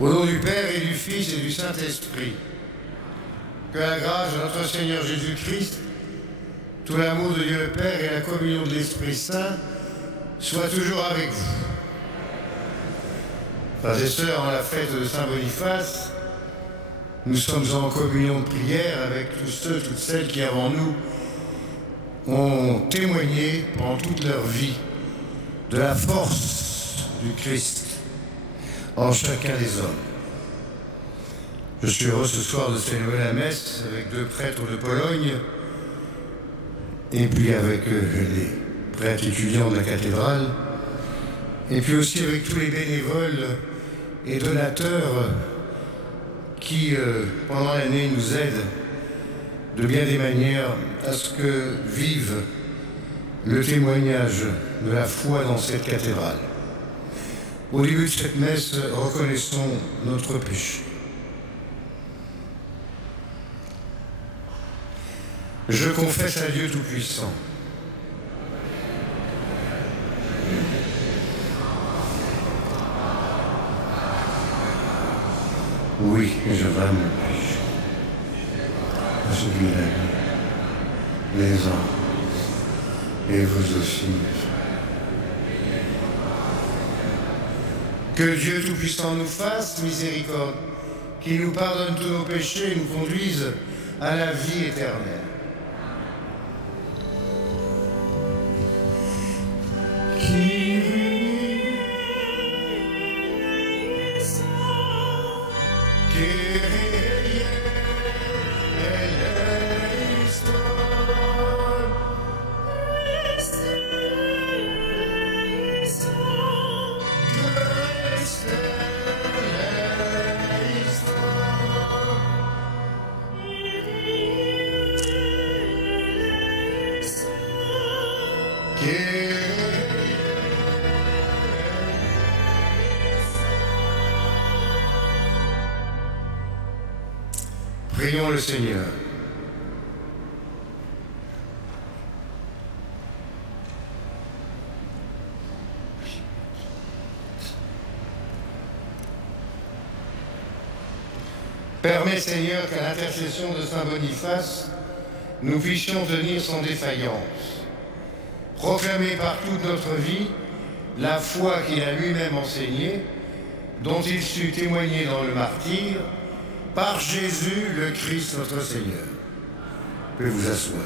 Au nom du Père et du Fils et du Saint-Esprit, que la grâce de notre Seigneur Jésus-Christ, tout l'amour de Dieu le Père et la communion de l'Esprit Saint soient toujours avec vous. Frères et sœurs, en la fête de Saint-Boniface, nous sommes en communion de prière avec tous ceux, toutes celles qui, avant nous, ont témoigné pendant toute leur vie de la force du Christ en chacun des hommes. Je suis heureux ce soir de célébrer la messe avec 2 prêtres de Pologne et puis avec les prêtres étudiants de la cathédrale et puis aussi avec tous les bénévoles et donateurs qui, pendant l'année, nous aident de bien des manières à ce que vive le témoignage de la foi dans cette cathédrale. Au début de cette messe, reconnaissons notre péché. Je confesse à Dieu Tout-Puissant. Oui, je vais mon péché. Celui de la vie, les anges, et vous aussi. Que Dieu Tout-Puissant nous fasse miséricorde, qu'il nous pardonne tous nos péchés et nous conduise à la vie éternelle. Prions le Seigneur. Permets, Seigneur, qu'à l'intercession de Saint Boniface, nous puissions tenir sans défaillance, proclamer par toute notre vie la foi qu'il a lui-même enseignée, dont il sut témoigner dans le martyre, par Jésus le Christ notre Seigneur. Pouvez vous asseoir.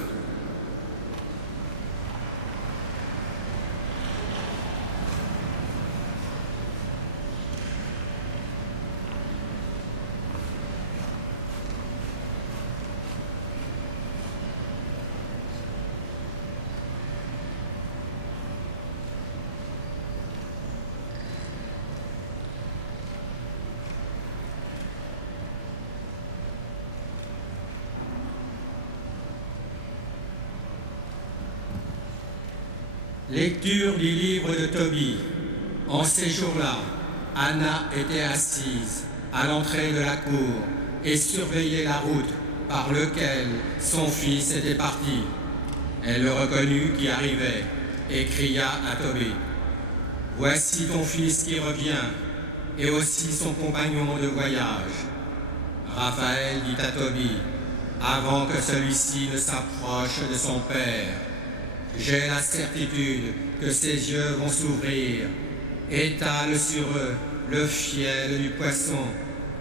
Lecture du livre de Tobie. En ces jours-là, Anna était assise à l'entrée de la cour et surveillait la route par laquelle son fils était parti. Elle le reconnut qui arrivait et cria à Tobie: « Voici ton fils qui revient, et aussi son compagnon de voyage. » Raphaël dit à Tobie, avant que celui-ci ne s'approche de son père: « J'ai la certitude que ses yeux vont s'ouvrir. Étale sur eux le fiel du poisson.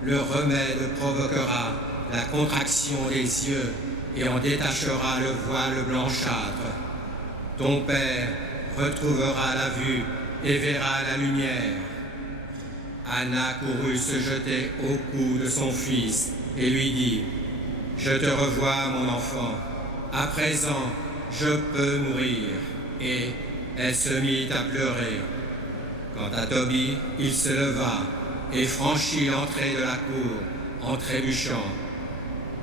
Le remède provoquera la contraction des yeux et en détachera le voile blanchâtre. Ton père retrouvera la vue et verra la lumière. » Anna courut se jeter au cou de son fils et lui dit: « Je te revois, mon enfant. À présent, je peux mourir. » Et elle se mit à pleurer. Quant à Tobie, il se leva et franchit l'entrée de la cour en trébuchant.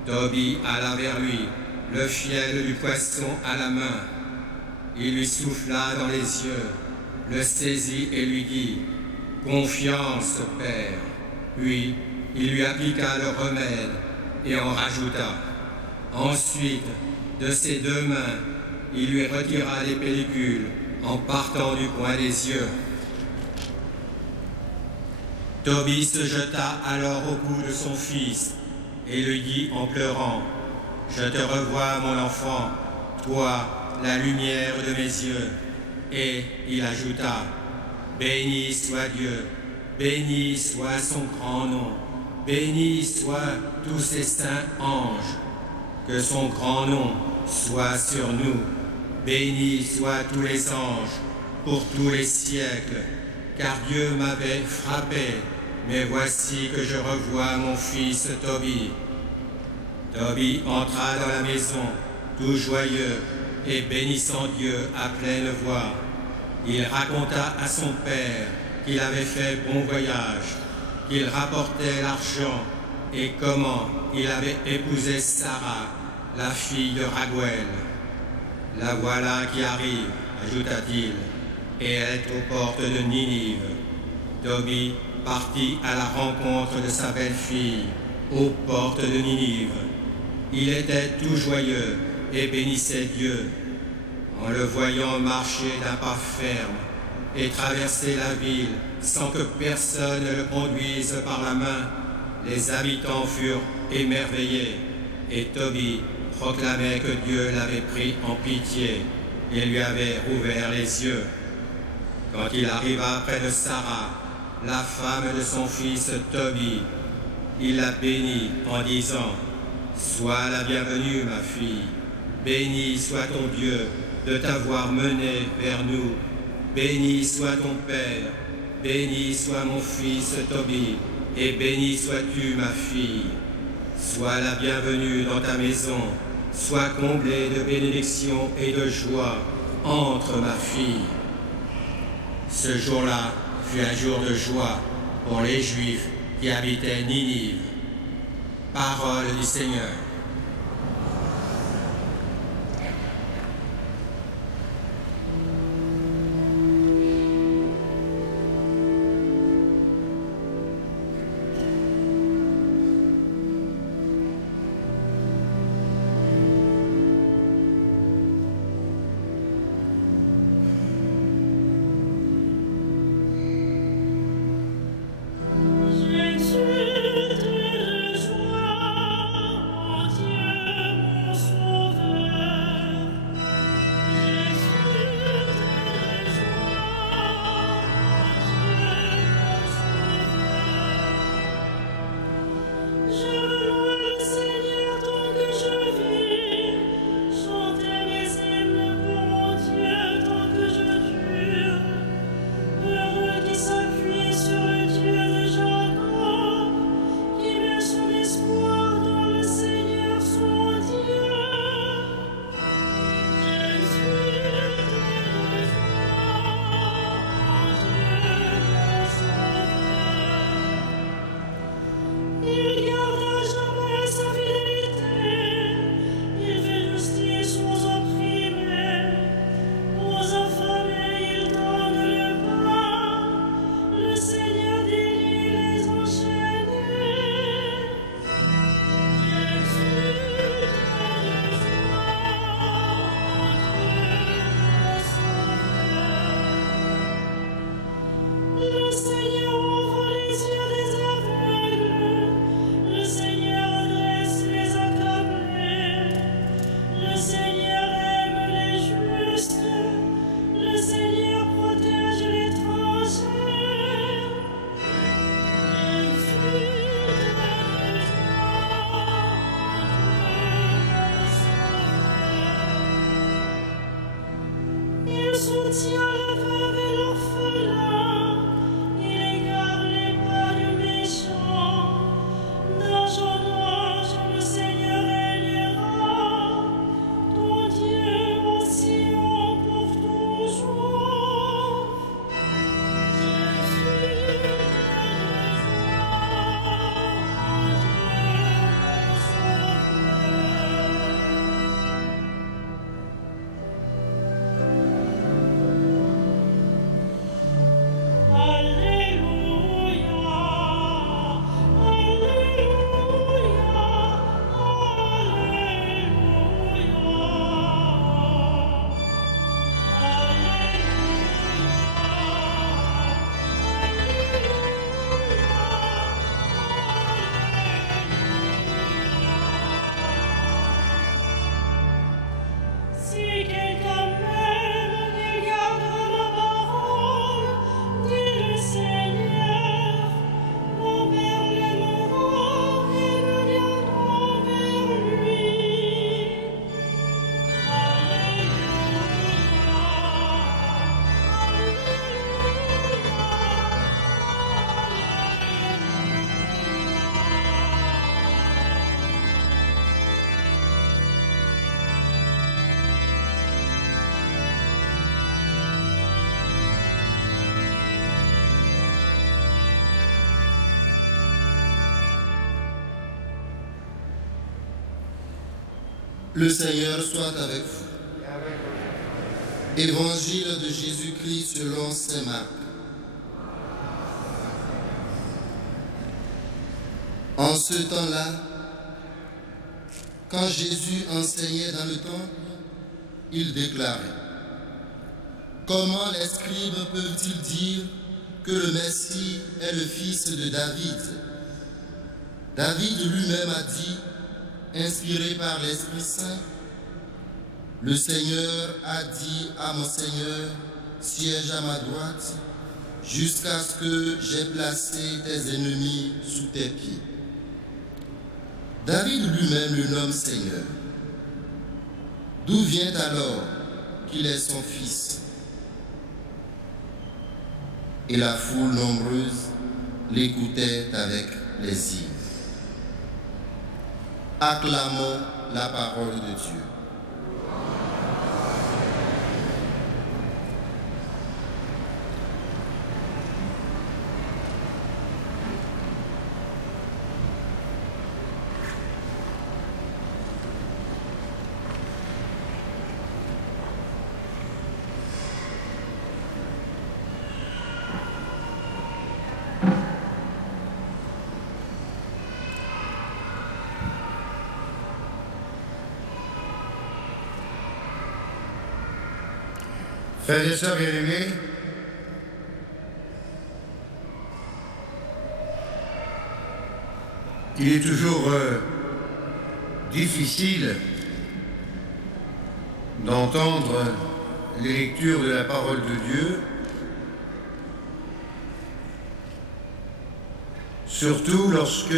Tobie alla vers lui, le fiel du poisson à la main. Il lui souffla dans les yeux, le saisit et lui dit: « Confiance, père. » Puis il lui appliqua le remède et en rajouta. Ensuite, de ses 2 mains, il lui retira les pellicules en partant du coin des yeux. Tobie se jeta alors au cou de son fils et lui dit en pleurant, « Je te revois, mon enfant, toi, la lumière de mes yeux. » Et il ajouta, « Béni soit Dieu, béni soit son grand nom, béni soient tous ses saints anges. Que son grand nom soit sur nous. Bénis soient tous les anges pour tous les siècles. Car Dieu m'avait frappé, mais voici que je revois mon fils Tobie. » Tobie entra dans la maison, tout joyeux, et bénissant Dieu à pleine voix. Il raconta à son père qu'il avait fait bon voyage, qu'il rapportait l'argent, et comment il avait épousé Sarah, la fille de Raguel. « La voilà qui arrive, » ajouta-t-il, « et elle est aux portes de Ninive. » Tobie partit à la rencontre de sa belle-fille, aux portes de Ninive. Il était tout joyeux et bénissait Dieu. En le voyant marcher d'un pas ferme et traverser la ville sans que personne ne le conduise par la main, les habitants furent émerveillés, et Tobie proclamait que Dieu l'avait pris en pitié et lui avait rouvert les yeux. Quand il arriva près de Sarah, la femme de son fils Tobie, il la bénit en disant, « Sois la bienvenue, ma fille, béni soit ton Dieu de t'avoir mené vers nous, béni soit ton père, béni soit mon fils Tobie, et béni sois-tu, ma fille. Sois la bienvenue dans ta maison, sois comblée de bénédictions et de joie, entre, ma fille. » Ce jour-là fut un jour de joie pour les Juifs qui habitaient Ninive. Parole du Seigneur. Le Seigneur soit avec vous. Évangile de Jésus-Christ selon saint Marc. En ce temps-là, quand Jésus enseignait dans le temple, il déclarait: comment les scribes peuvent-ils dire que le Messie est le fils de David? David lui-même a dit, inspiré par l'Esprit Saint: le Seigneur a dit à mon Seigneur, siège à ma droite, jusqu'à ce que j'ai placé tes ennemis sous tes pieds. David lui-même le nomme Seigneur. D'où vient alors qu'il est son fils? Et la foule nombreuse l'écoutait avec plaisir. Acclamons la parole de Dieu. Frères et sœurs bien-aimés, il est toujours difficile d'entendre les lectures de la parole de Dieu, surtout lorsque,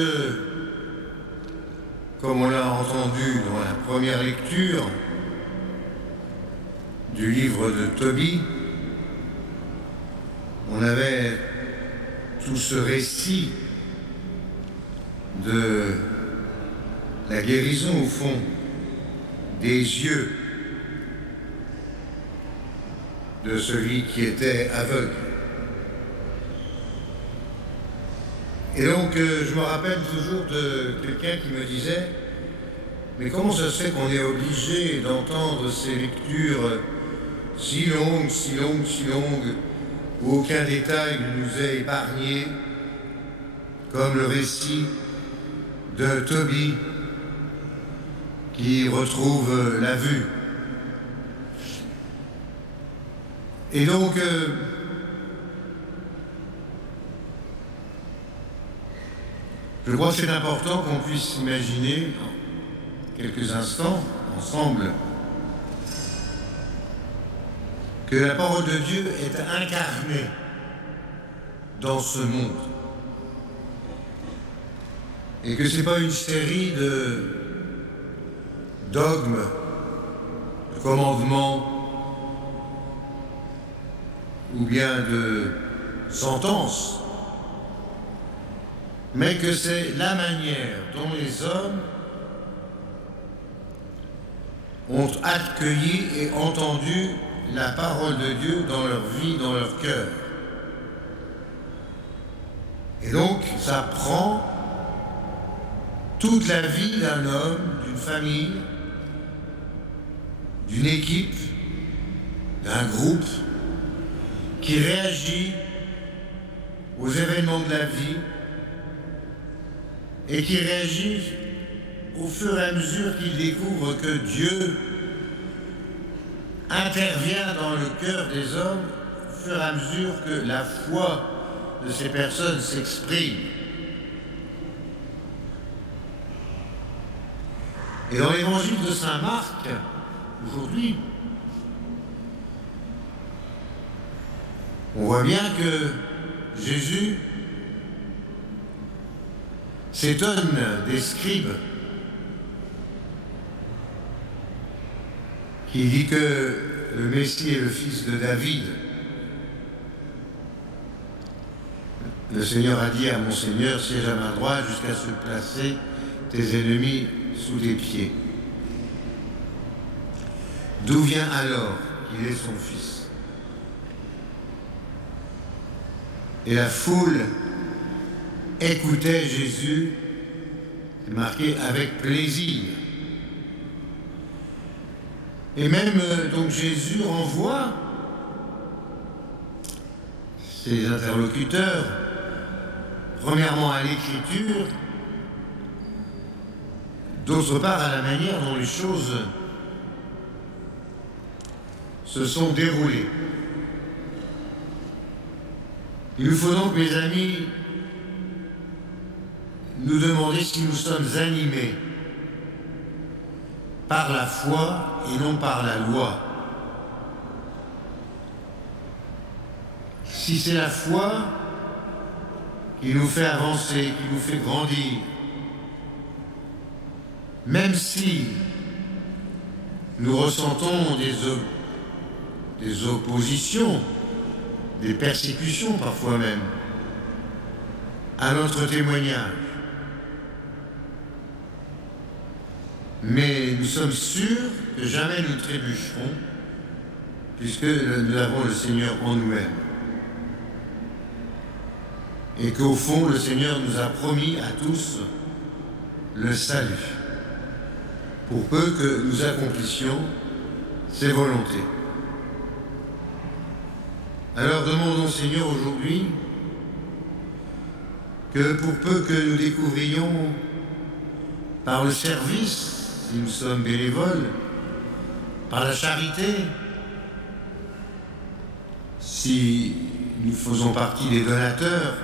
comme on l'a entendu dans la première lecture du livre de Tobie, on avait tout ce récit de la guérison au fond des yeux de celui qui était aveugle. Et donc je me rappelle toujours de quelqu'un qui me disait: mais comment ça se fait qu'on est obligé d'entendre ces lectures si longues, si longues, si longues, où aucun détail ne nous est épargné, comme le récit de Tobie qui retrouve la vue. Et donc, je crois que c'est important qu'on puisse imaginer quelques instants ensemble que la parole de Dieu est incarnée dans ce monde et que ce n'est pas une série de dogmes, de commandements ou bien de sentences, mais que c'est la manière dont les hommes ont accueilli et entendu la parole de Dieu dans leur vie, dans leur cœur. Et donc, ça prend toute la vie d'un homme, d'une famille, d'une équipe, d'un groupe qui réagit aux événements de la vie et qui réagit au fur et à mesure qu'il découvre que Dieu intervient dans le cœur des hommes, au fur et à mesure que la foi de ces personnes s'exprime. Et dans l'évangile de saint Marc, aujourd'hui, on voit bien que Jésus s'étonne des scribes qui dit que le Messie est le fils de David. Le Seigneur a dit à mon Seigneur, siège à ma droite jusqu'à ce placer tes ennemis sous tes pieds. D'où vient alors qu'il est son fils? Et la foule écoutait Jésus, marqué avec plaisir. Et même donc Jésus renvoie ses interlocuteurs, premièrement à l'Écriture, d'autre part à la manière dont les choses se sont déroulées. Il nous faut donc, mes amis, nous demander si nous sommes animés par la foi et non par la loi. Si c'est la foi qui nous fait avancer, qui nous fait grandir, même si nous ressentons des oppositions, des persécutions parfois même, à notre témoignage. Mais nous sommes sûrs que jamais nous trébucherons, puisque nous avons le Seigneur en nous-mêmes. Et qu'au fond, le Seigneur nous a promis à tous le salut, pour peu que nous accomplissions ses volontés. Alors demandons au Seigneur aujourd'hui que pour peu que nous découvrions par le service, si nous sommes bénévoles, par la charité, si nous faisons partie des donateurs,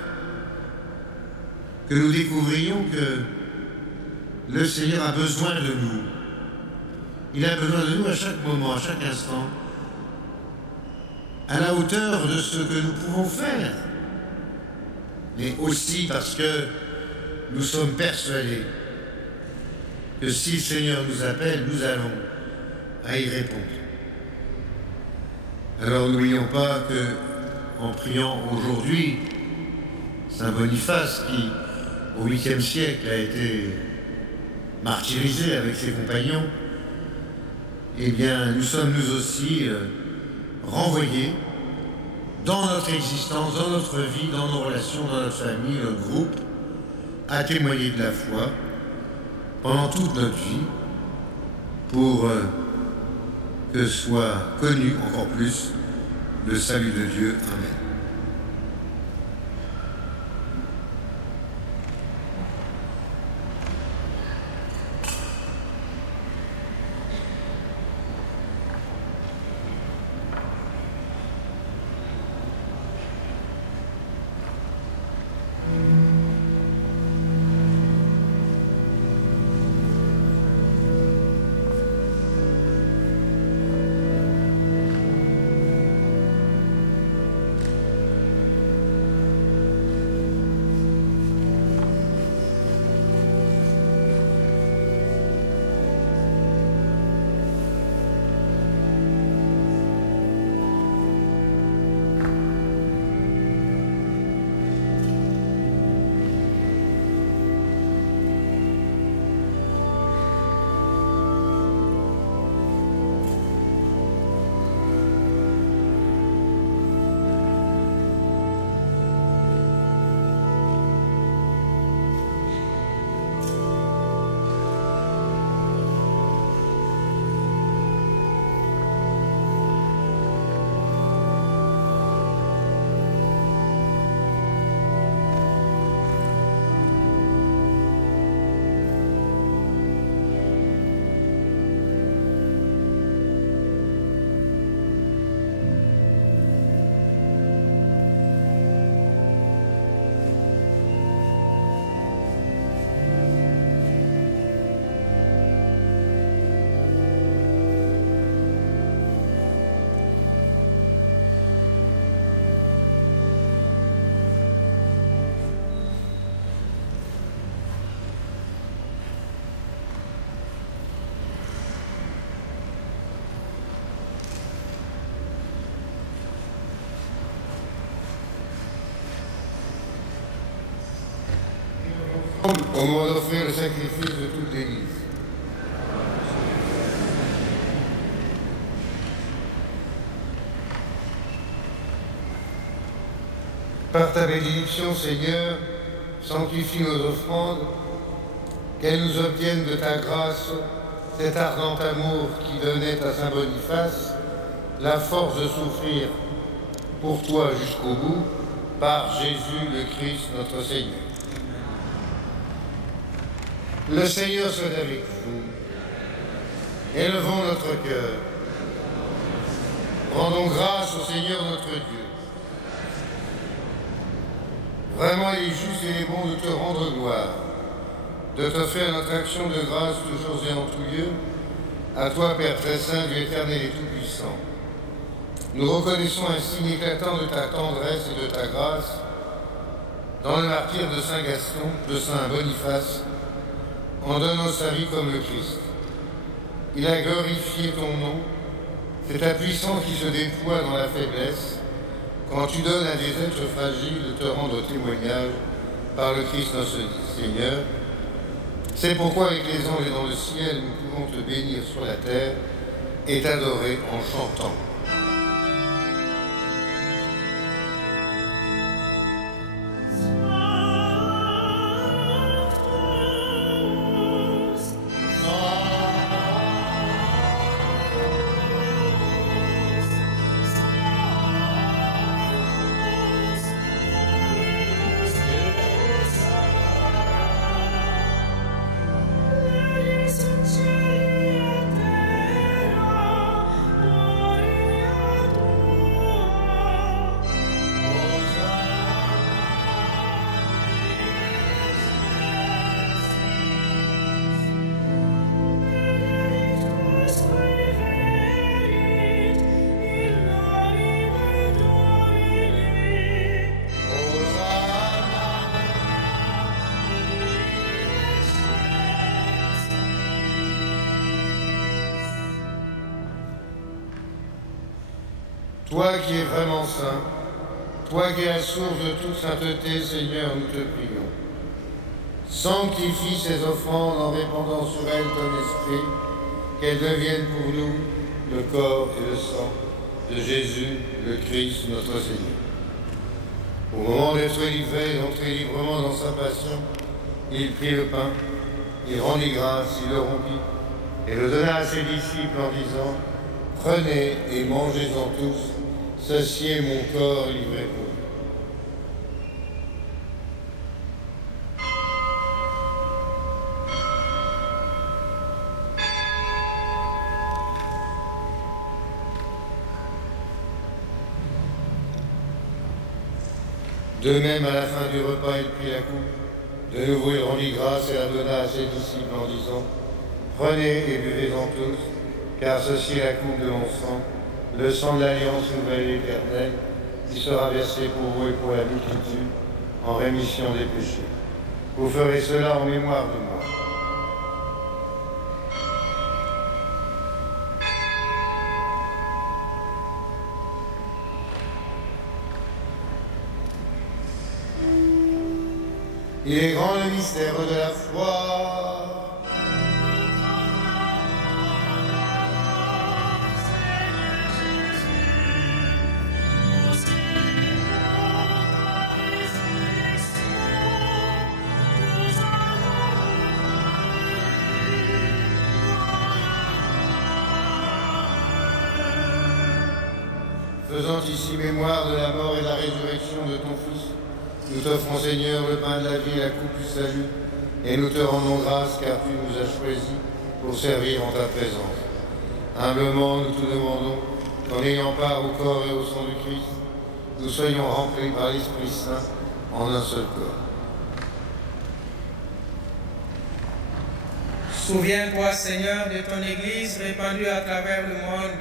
que nous découvrions que le Seigneur a besoin de nous. Il a besoin de nous à chaque moment, à chaque instant, à la hauteur de ce que nous pouvons faire, mais aussi parce que nous sommes persuadés que si le Seigneur nous appelle, nous allons à y répondre. Alors n'oublions pas que, en priant aujourd'hui, Saint Boniface, qui au 8e siècle a été martyrisé avec ses compagnons, eh bien nous sommes nous aussi renvoyés dans notre existence, dans notre vie, dans nos relations, dans notre famille, notre groupe, à témoigner de la foi pendant toute notre vie pour que soit connu encore plus le salut de Dieu. Amen. Au moment d'offrir le sacrifice de toute l'Église. Par ta bénédiction, Seigneur, sanctifie nos offrandes, qu'elles nous obtiennent de ta grâce cet ardent amour qui donnait à Saint Boniface la force de souffrir pour toi jusqu'au bout, par Jésus le Christ notre Seigneur. Le Seigneur soit avec vous. Élevons notre cœur. Rendons grâce au Seigneur notre Dieu. Vraiment, il est juste et bon de te rendre gloire, de te faire notre action de grâce toujours et en tout lieu, à toi, Père très saint, Dieu éternel et tout-puissant. Nous reconnaissons un signe éclatant de ta tendresse et de ta grâce dans le martyre de Saint Gaston, de Saint Boniface, en donnant sa vie comme le Christ. Il a glorifié ton nom, c'est ta puissance qui se déploie dans la faiblesse, quand tu donnes à des êtres fragiles de te rendre témoignage par le Christ notre Seigneur. C'est pourquoi avec les anges et dans le ciel, nous pouvons te bénir sur la terre et t'adorer en chantant. Toi qui es vraiment saint, toi qui es la source de toute sainteté, Seigneur, nous te prions. Sanctifie ces offrandes en répandant sur elles ton esprit, qu'elles deviennent pour nous le corps et le sang de Jésus, le Christ, notre Seigneur. Au moment d'être livré et d'entrer librement dans sa passion, il prit le pain, il rendit grâce, il le rompit et le donna à ses disciples en disant « Prenez et mangez-en tous, ceci est mon corps livré pour vous. » De même, à la fin du repas, il prit la coupe. De nouveau, il rendit grâce et la donna à ses disciples en disant « Prenez et buvez-en tous, car ceci est la coupe de mon sang, le sang de l'alliance nouvelle et éternelle, qui sera versé pour vous et pour la multitude, en rémission des péchés. Vous ferez cela en mémoire de moi. » Il est grand le mystère de la foi. Faisant ici mémoire de la mort et de la résurrection de ton Fils, nous t'offrons, Seigneur, le pain de la vie et la coupe du salut, et nous te rendons grâce car tu nous as choisis pour servir en ta présence. Humblement, nous te demandons qu'en ayant part au corps et au sang du Christ, nous soyons remplis par l'Esprit Saint en un seul corps. Souviens-toi, Seigneur, de ton Église répandue à travers le monde.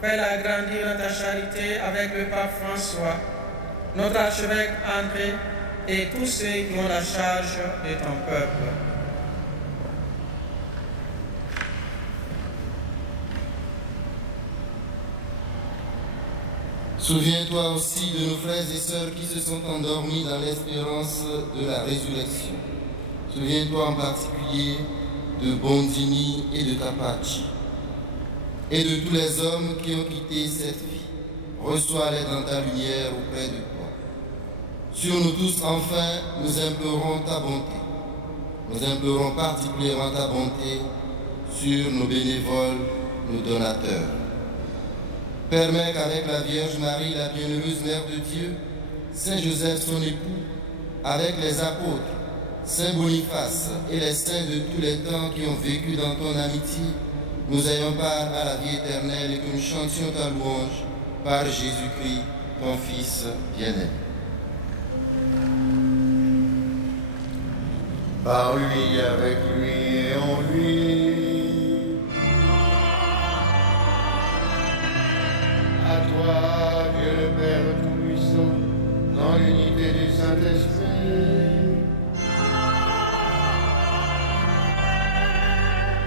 Fais-la grandir dans ta charité avec le pape François, notre archevêque André et tous ceux qui ont la charge de ton peuple. Souviens-toi aussi de nos frères et sœurs qui se sont endormis dans l'espérance de la résurrection. Souviens-toi en particulier de Bondini et de Tapaci, et de tous les hommes qui ont quitté cette vie. Reçois-les dans ta lumière auprès de toi. Sur nous tous, enfin, nous implorons ta bonté. Nous implorons particulièrement ta bonté sur nos bénévoles, nos donateurs. Permets qu'avec la Vierge Marie, la bienheureuse Mère de Dieu, Saint Joseph, son époux, avec les apôtres, Saint Boniface et les saints de tous les temps qui ont vécu dans ton amitié, nous ayons part à la vie éternelle et que nous chantions ta louange par Jésus-Christ, ton Fils bien-aimé. Par lui, avec lui et en lui. À toi, Dieu le Père Tout-Puissant, dans l'unité du Saint-Esprit,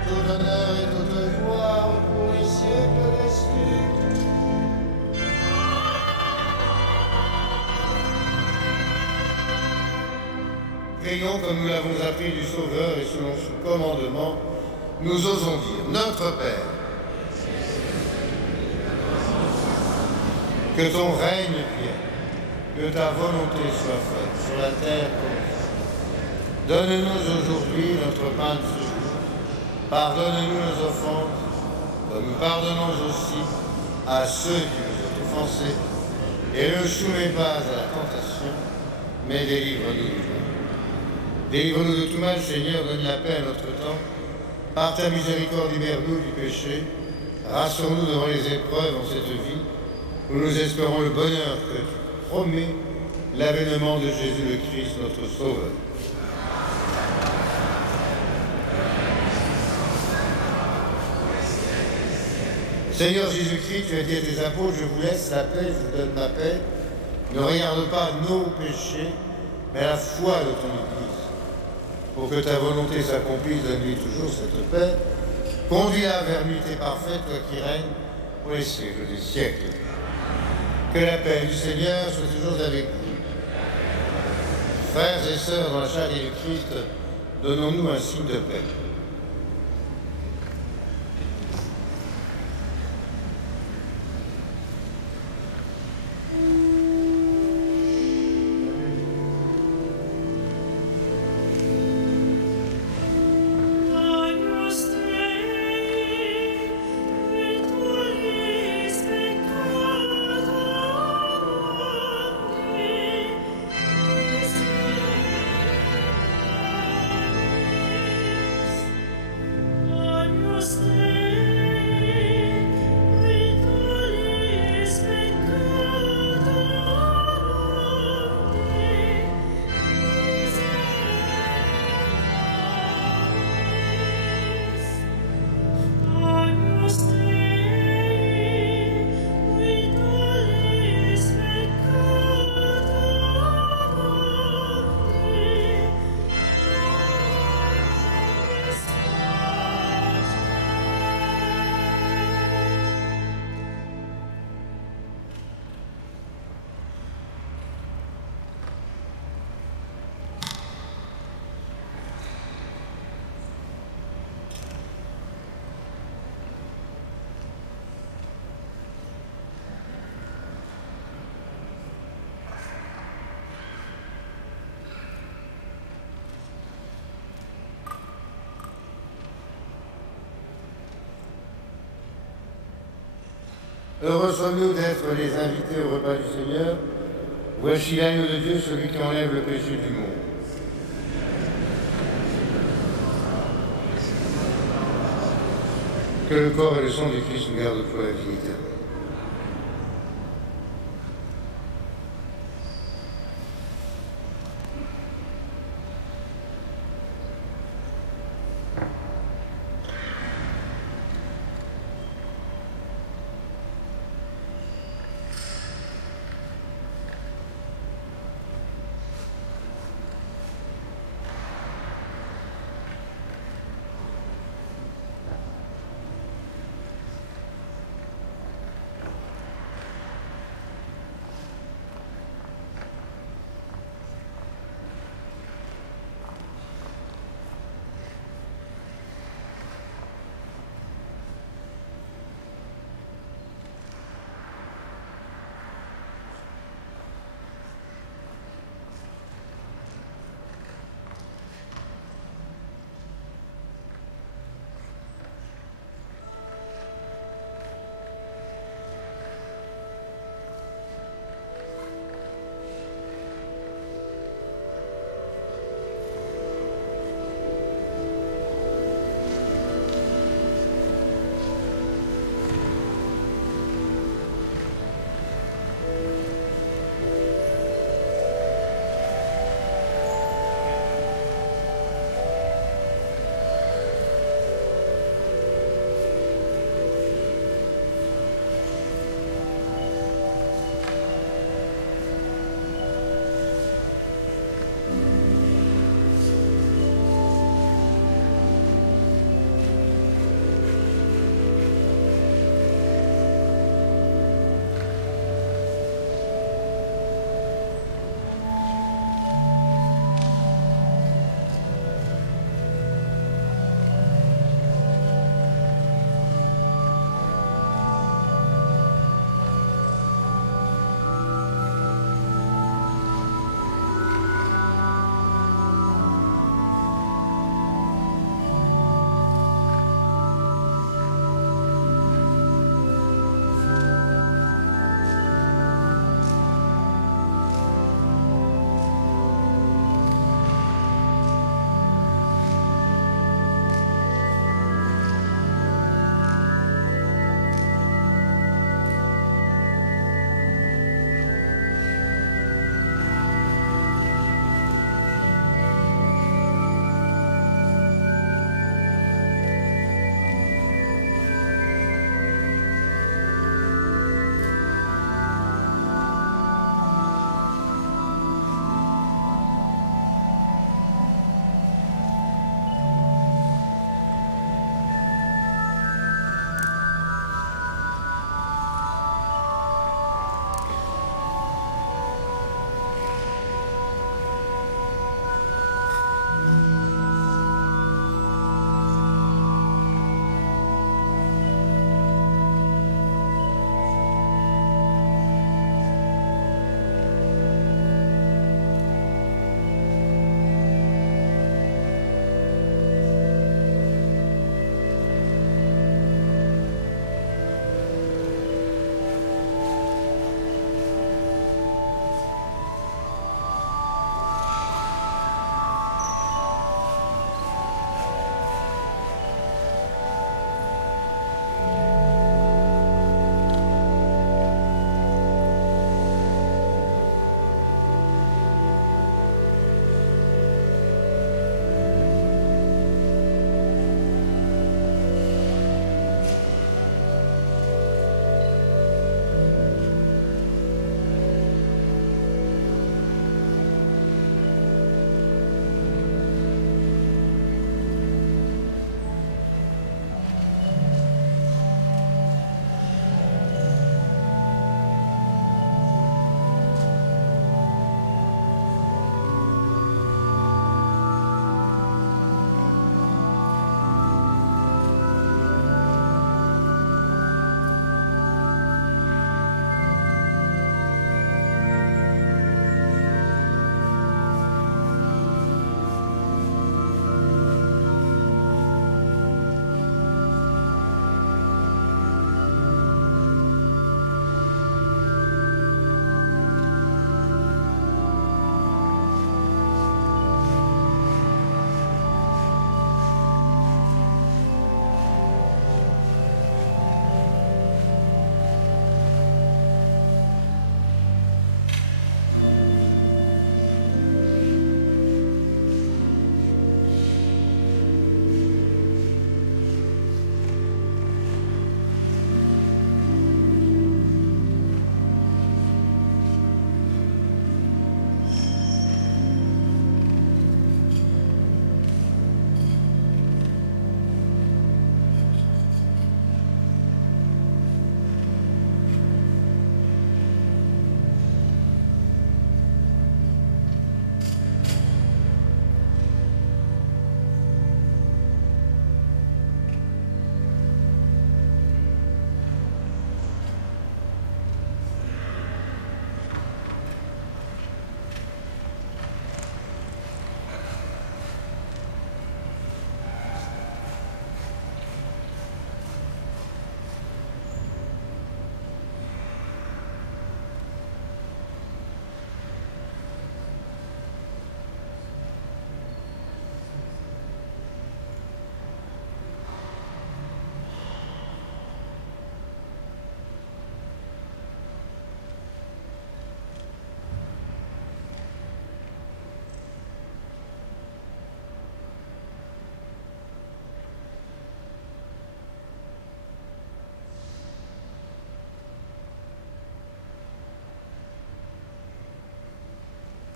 tout honneur et toute gloire pour les siècles des siècles. Prions comme nous l'avons appris du Sauveur et selon son commandement, nous osons dire, notre Père, que ton règne vienne, que ta volonté soit faite sur la terre comme au ciel. Donne-nous aujourd'hui notre pain de ce jour. Pardonne-nous nos offenses, comme nous pardonnons aussi à ceux qui nous ont offensés. Et ne soumets pas à la tentation, mais délivre-nous du mal. Délivre-nous de tout mal, Seigneur, donne la paix à notre temps. Par ta miséricorde, libère-nous du péché. Rassure-nous devant les épreuves en cette vie, où nous espérons le bonheur que tu promets, l'avènement de Jésus le Christ, notre Sauveur. Seigneur Jésus-Christ, tu as dit à tes apôtres, je vous laisse la paix, je vous donne ma paix. Ne regarde pas nos péchés, mais la foi de ton Église. Pour que ta volonté s'accomplisse, donne-lui toujours cette paix. Conduis-la vers l'unité parfaite, toi qui règnes pour les siècles des siècles. Que la paix du Seigneur soit toujours avec vous. Frères et sœurs, dans la charité du Christ, donnons-nous un signe de paix. Heureux sommes-nous d'être les invités au repas du Seigneur. Voici l'agneau de Dieu, celui qui enlève le péché du monde. Que le corps et le sang du Christ nous gardent pour la vie éternelle.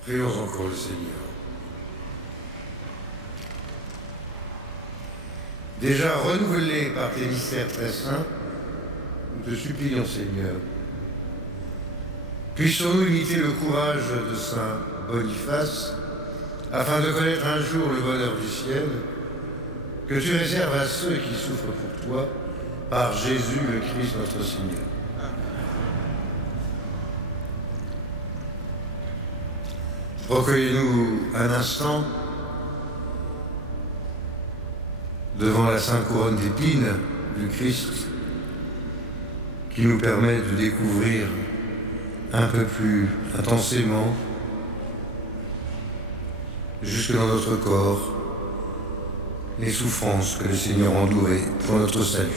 Prions encore le Seigneur. Déjà renouvelés par tes mystères très saints, nous te supplions, Seigneur. Puissions-nous imiter le courage de saint Boniface, afin de connaître un jour le bonheur du ciel, que tu réserves à ceux qui souffrent pour toi, par Jésus le Christ notre Seigneur. Recueillez-nous un instant devant la sainte couronne d'épines du Christ qui nous permet de découvrir un peu plus intensément jusque dans notre corps les souffrances que le Seigneur a endurées pour notre salut.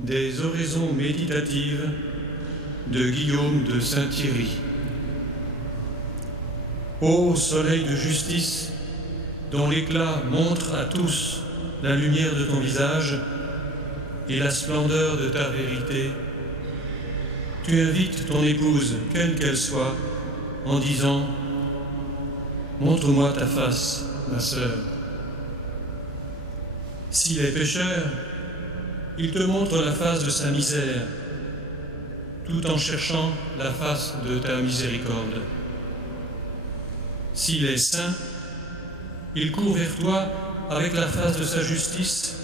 Des oraisons méditatives de Guillaume de Saint-Thierry. Ô soleil de justice, dont l'éclat montre à tous la lumière de ton visage et la splendeur de ta vérité, tu invites ton épouse, quelle qu'elle soit, en disant « Montre-moi ta face, ma sœur ». S'il est pécheur, il te montre la face de sa misère, tout en cherchant la face de ta miséricorde. S'il est saint, il court vers toi avec la face de sa justice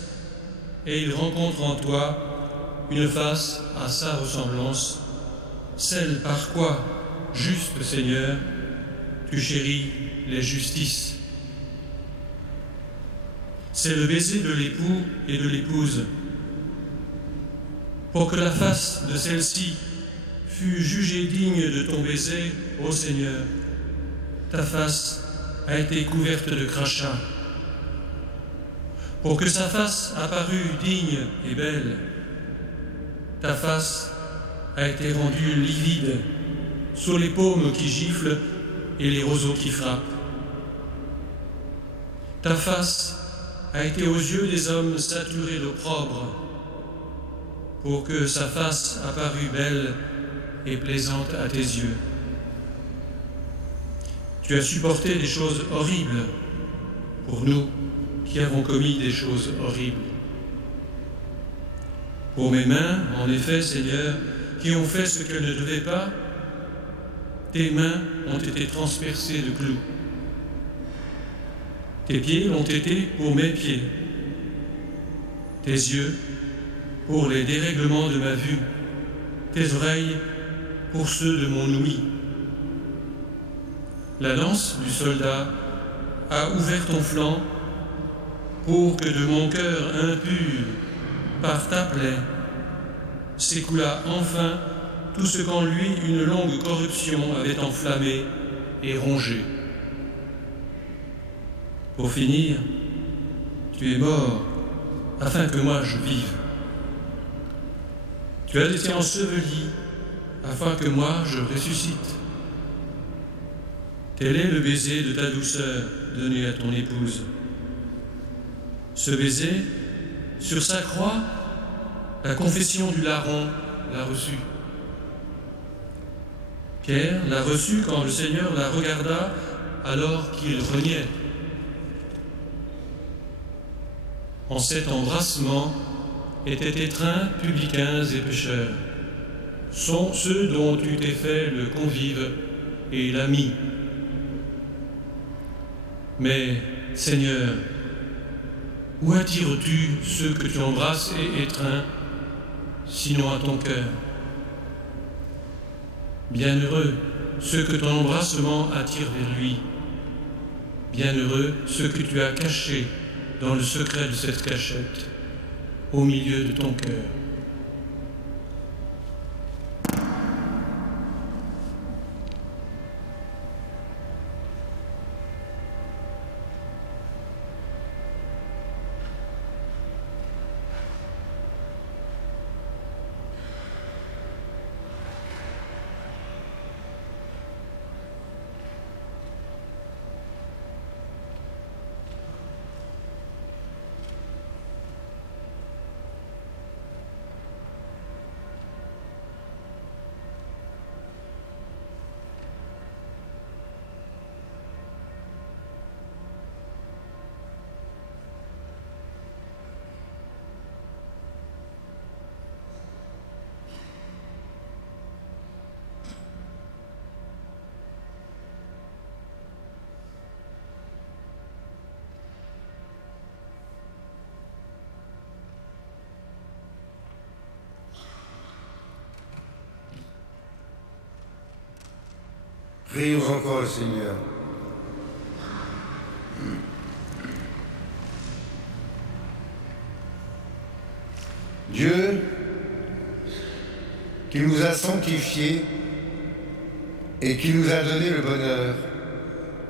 et il rencontre en toi une face à sa ressemblance, celle par quoi, juste Seigneur, tu chéris les justices. C'est le baiser de l'époux et de l'épouse. Pour que la face de celle-ci fût jugée digne de ton baiser, ô Seigneur, ta face a été couverte de crachats. Pour que sa face apparût digne et belle, ta face a été rendue livide sous les paumes qui giflent et les roseaux qui frappent. Ta face a été aux yeux des hommes saturée d'opprobre, pour que sa face apparût belle et plaisante à tes yeux. Tu as supporté des choses horribles pour nous qui avons commis des choses horribles. Pour mes mains, en effet, Seigneur, qui ont fait ce qu'elles ne devaient pas, tes mains ont été transpercées de clous. Tes pieds l'ont été pour mes pieds. Tes yeux pour les dérèglements de ma vue, tes oreilles pour ceux de mon ouïe. La lance du soldat a ouvert ton flanc pour que de mon cœur impur, par ta plaie, s'écoula enfin tout ce qu'en lui une longue corruption avait enflammé et rongé. Pour finir, tu es mort afin que moi je vive. Tu as été enseveli afin que moi je ressuscite. Tel est le baiser de ta douceur donné à ton épouse. Ce baiser, sur sa croix, la confession du larron l'a reçu. Pierre l'a reçu quand le Seigneur la regarda alors qu'il reniait. En cet embrassement étaient étreints publicains et pécheurs. Sont ceux dont tu t'es fait le convive et l'ami. Mais, Seigneur, où attires-tu ceux que tu embrasses et étreins, sinon à ton cœur? Bienheureux ceux que ton embrassement attire vers lui. Bienheureux ceux que tu as cachés dans le secret de cette cachette, au milieu de ton cœur. Prions encore le Seigneur. Dieu, qui nous a sanctifiés et qui nous a donné le bonheur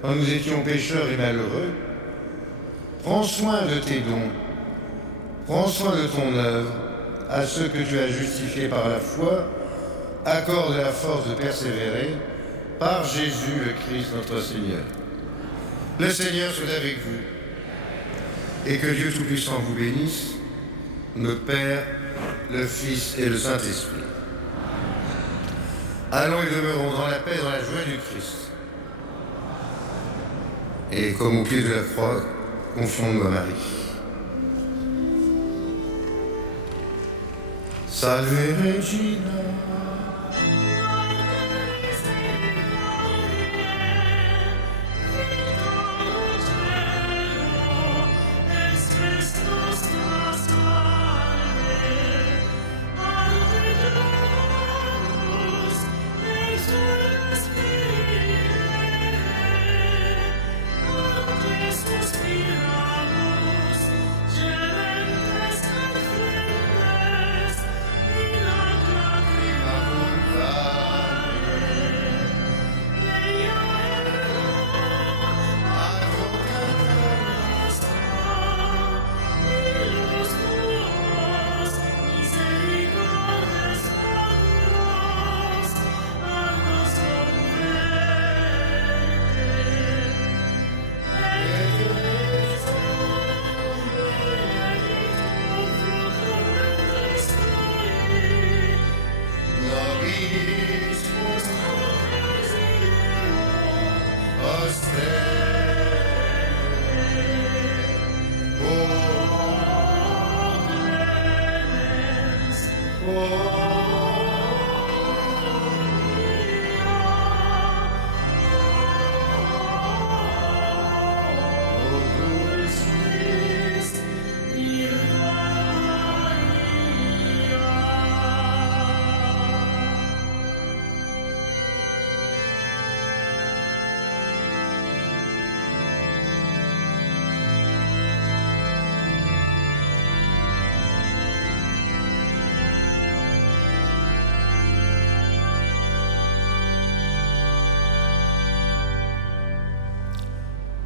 quand nous étions pécheurs et malheureux, prends soin de tes dons, prends soin de ton œuvre à ceux que tu as justifiés par la foi, accorde la force de persévérer par Jésus le Christ notre Seigneur. Le Seigneur soit avec vous et que Dieu Tout-Puissant vous bénisse, le Père, le Fils et le Saint-Esprit. Allons et demeurons dans la paix et dans la joie du Christ. Et comme au pied de la croix, confions-nous à Marie. Salve Regina.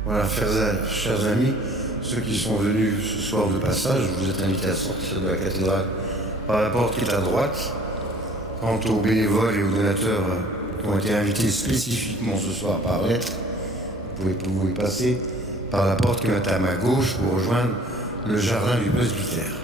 Voilà, chers amis, ceux qui sont venus ce soir de passage, vous êtes invités à sortir de la cathédrale par la porte qui est à droite. Quant aux bénévoles et aux donateurs qui ont été invités spécifiquement ce soir par lettre, vous pouvez passer par la porte qui est à ma gauche pour rejoindre le jardin du presbytère.